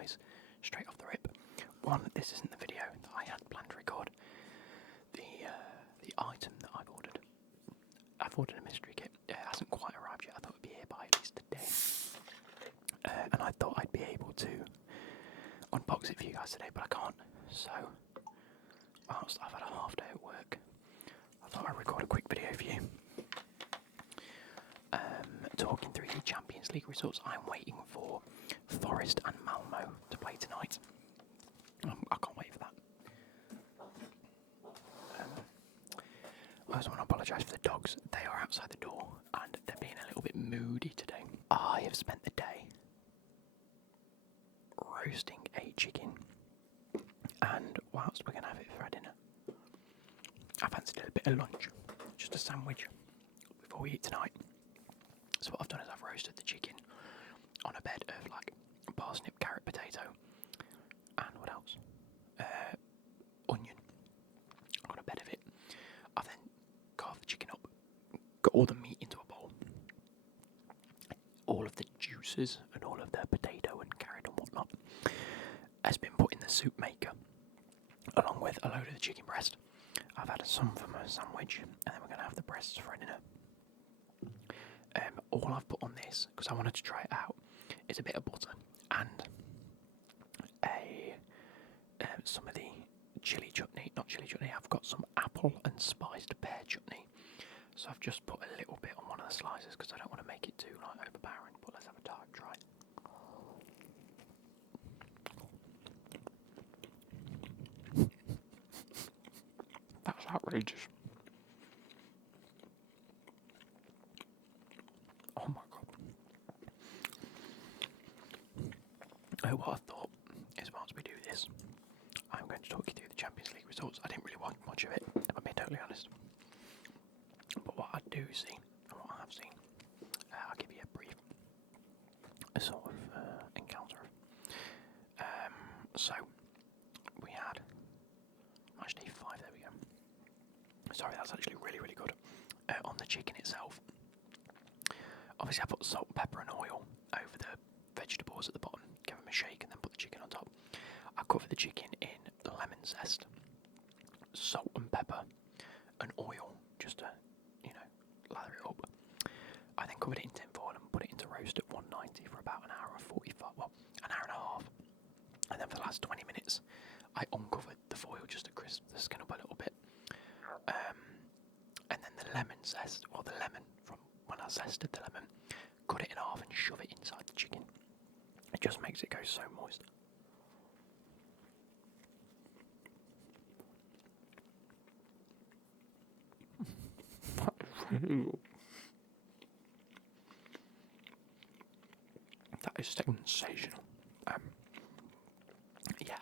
guys straight off the rip. One, this isn't the video that I had planned to record. The item that I've ordered a mystery kit. It hasn't quite arrived yet. I thought it'd be here by at least today. And I thought I'd be able to unbox it for you guys today, but I can't. So, whilst I've had a half day at work, I thought I'd record a quick video for you. Talking through the Champions League results. I'm waiting for Forest and Malmo to play tonight. I can't wait for that. I also want to apologise for the dogs. They are outside the door and they're being a little bit moody today. I have spent the day roasting a chicken, and whilst we're going to have it for our dinner, I fancied a little bit of lunch, just a sandwich before we eat tonight. So what I've done is I've roasted the chicken on a bed of like parsnip, carrot, potato, and what else? Onion. On a bed of it. I've then carved the chicken up, got all the meat into a bowl, all of the juices and all of the potato and carrot and whatnot has been put in the soup maker, along with a load of the chicken breast. I've had some for my sandwich, and then we're going to have the breasts for dinner. All I've put on this, because I wanted to try it out, is a bit of butter and some of the chili chutney. Not chili chutney, I've got some apple and spiced pear chutney. So I've just put a little bit on one of the slices because I don't want to make it too overpowering. But let's have a try. That's outrageous. Oh my god. What I thought is, whilst we do this, I'm going to talk you through the Champions League results. I didn't really want much of it, if I'm being totally honest. But what I do see, and what I have seen, I'll give you a brief sort of encounter. So, we had match day 5, there we go. Sorry, that's actually really, really good. On the chicken itself, obviously I put salt, pepper and oil over the vegetables at the bottom, give them a shake and then put the chicken on top. I cover the chicken in lemon zest, salt and pepper and oil just to, lather it up. I then covered it in tin foil and put it into roast at 190 for about an hour and 45, an hour and a half. And then for the last 20 minutes, I uncovered the foil just to crisp the skin up a little bit. And then the lemon zest, or the lemon from when I zested the lemon, cut it in half and shove it inside the chicken. It just makes it go so moist. That is sensational.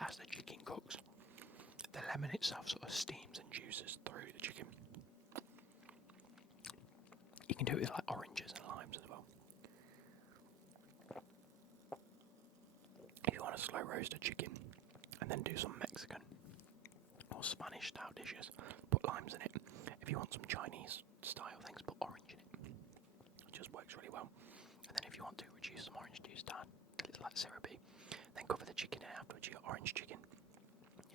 As the chicken cooks, the lemon itself sort of steams and juices through the chicken. You can do it with like oranges and limes as well. If you want to slow roast a chicken and then do some Mexican or Spanish style dishes, put limes in it. If you want some Chinese style things, put orange in it. It just works really well. And then if you want to reduce some orange juice down till it's like syrupy, then cover the chicken in afterwards. You got orange chicken.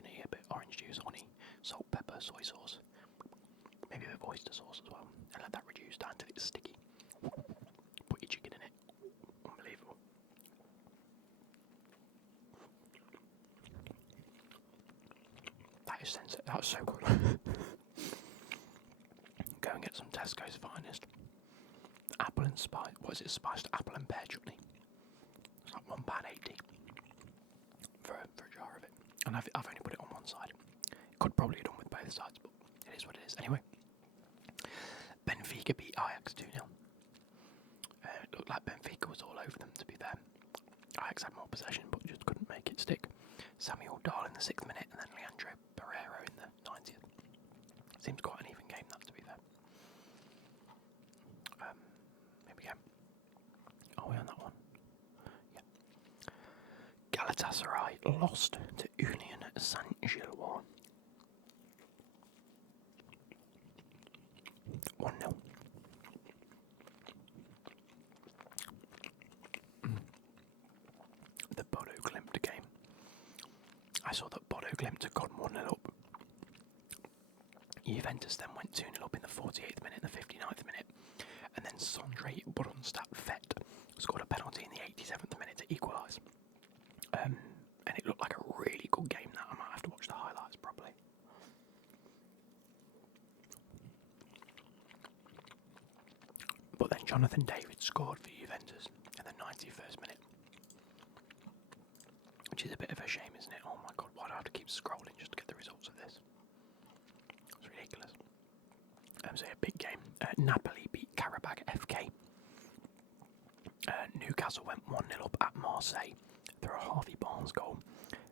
You get a bit of orange juice, honey, salt, pepper, soy sauce, maybe a bit of oyster sauce as well, and let that reduce down till it's sticky. Put your chicken in it. Unbelievable. That is sensitive. That was so good. Go and get some Tesco's finest apple and spice. What is it? Spiced apple and pear chutney. It's like £1.80 for a jar of it, and I've only put it on one side. Could probably have done with both sides, but it is what it is. Anyway, Benfica beat Ajax 2-0. It looked like Benfica was all over them, to be fair. Ajax had more possession, but just couldn't make it stick. Samuel Dahl in the 6th minute, and then Leandro Pereira in the 90th. Seems quite an even game, that, to be fair. Here we go. Are we on that one? Yeah. Galatasaray lost to Union Saint-Gilloise 1-0. The Bodo Klimt game Glimt had gone 1-0 up. Juventus then went 2-0 up in the 48th minute and the 59th minute. And then Sondre Brunstad-Fett scored a penalty in the 87th minute to equalise. And it looked like a really good game that. I might have to watch the highlights probably. But then Jonathan David scored for Juventus in the 91st minute. Which is a bit of a shame, isn't it? Oh my god, why do I have to keep scrolling just to get the results of this? It's ridiculous. So a big game. Napoli beat Karabakh FK. Newcastle went 1-0 up at Marseille through a Harvey Barnes goal,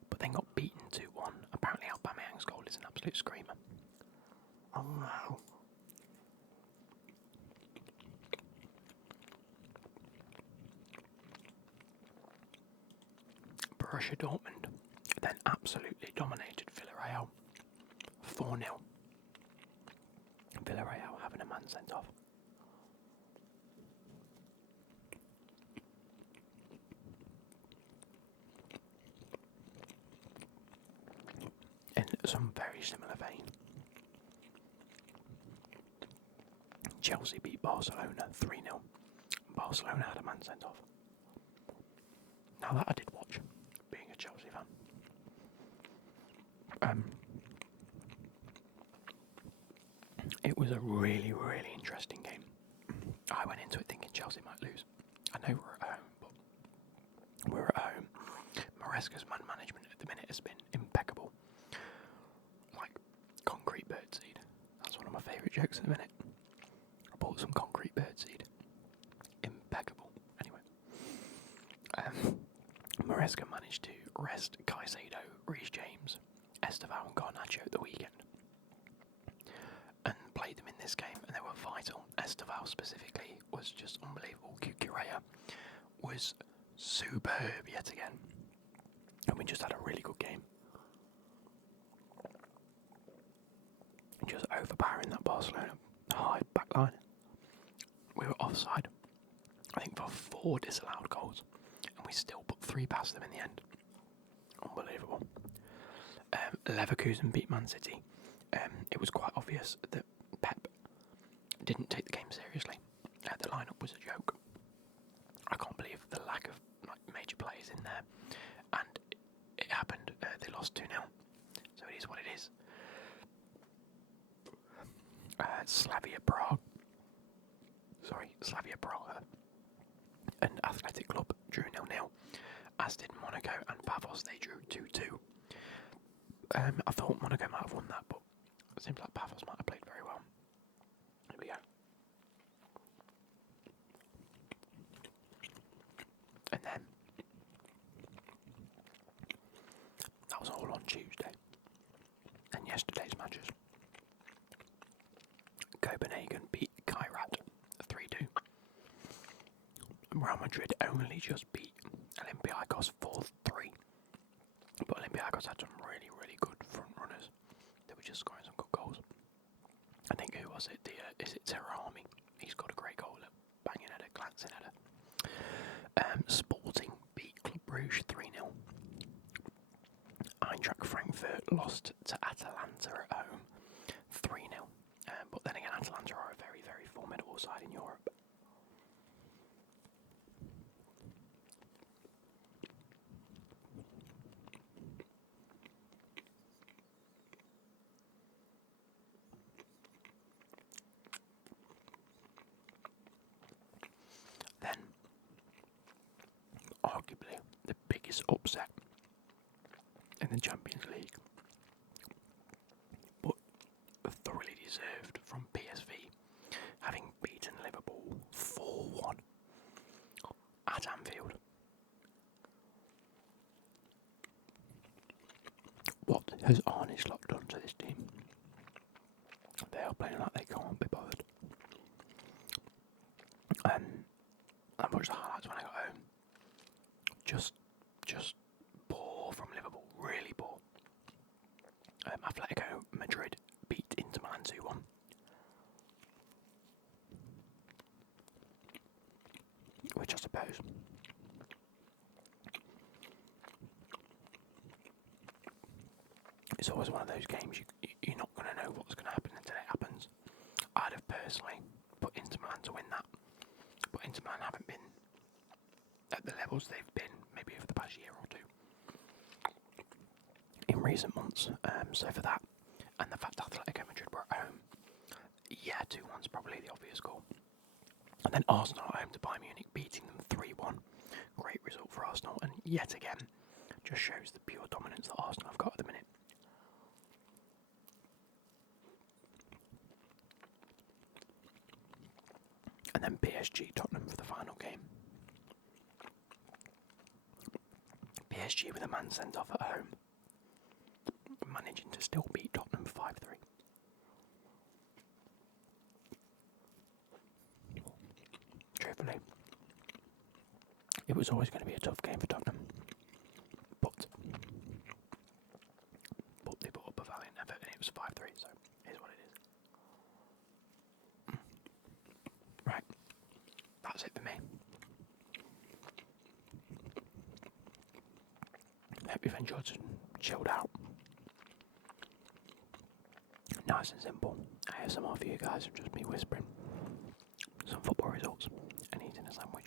but then got beaten 2-1. Apparently Aubameyang's goal is an absolute screamer. Oh no. Borussia Dortmund then absolutely dominated Villarreal. 4-0. Villarreal having a man sent off. In some very similar vein, Chelsea beat Barcelona 3-0. Barcelona had a man sent off. Now that I did watch, being a Chelsea fan. It was a really, really interesting game. I went into it thinking Chelsea might lose. I know we're at home, but we're at home. Maresca's man management at the minute has been impeccable. Like concrete birdseed. That's one of my favourite jokes at the minute. I bought some concrete birdseed. Impeccable. Anyway. Maresca managed to rest Caicedo, Reece James, Estevao and Garnacho at the weekend. And played them in this game, and they were vital. Estevao specifically was just unbelievable. Cucurella was superb yet again. And we just had a really good game. Just overpowering that Barcelona high back line. We were offside, I think, for 4 disallowed goals, and we still put 3 past them in the end. Unbelievable. Leverkusen beat Man City. It was quite obvious that Pep didn't take the game seriously. The lineup was a joke. I can't believe the lack of major players in there, and it happened. They lost 2-0, so it is what it is. Slavia Prague and Athletic Club drew 0-0, as did Monaco and Pavos. They drew 2-2. I thought Monaco might have won that, but it seems like Pavos might have played very well. Here we go. And then that was all on Tuesday. And yesterday's matches. Copenhagen beat Kairat 3-2. Real Madrid only just beat Olympiacos 4-3. But Olympiacos had some really, really good front runners. They were just scoring some good goals. I think, who was it? Is it Terrami? He scored a great goal, a banging header, glancing header. Sporting beat Club Brugge 3-0. Eintracht Frankfurt lost to Atalanta at home 3-0. But then again, Atalanta are a very, very formidable side in Europe. Then, arguably, the biggest upset in the Champions League, but thoroughly deserved, from PSV, having beaten Liverpool 4-1 at Anfield. What has Arne Slot done to this team? They are playing like they can't be bothered. I watched the highlights when I got home. Just poor from Liverpool, really poor. Atletico Madrid beat Inter Milan 2-1. Which I suppose it's always one of those games you're not going to know what's going to happen until it happens. I'd have personally put Inter Milan to win that, but Inter Milan haven't been at the levels they've been maybe over the past year or two in recent months. So for that, and the fact that Atletico Madrid were at home, yeah, 2-1's probably the obvious goal. And then Arsenal at home to Bayern Munich, beating them 3-1. Great result for Arsenal, and yet again, just shows the pure dominance that Arsenal have got at the minute. And then PSG Tottenham for the final game. PSG with a man sent off at home, managing to still beat Tottenham 5-3. Truthfully, it was always going to be a tough game for Tottenham, but they put up a valiant effort and it was 5-3, so here's what it is. Right, that's it for me. Hope you've enjoyed some chilled out, nice and simple ASMR for you guys, and just me whispering some football results and eating a sandwich.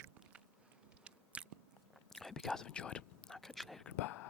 Hope you guys have enjoyed. I'll catch you later. Goodbye.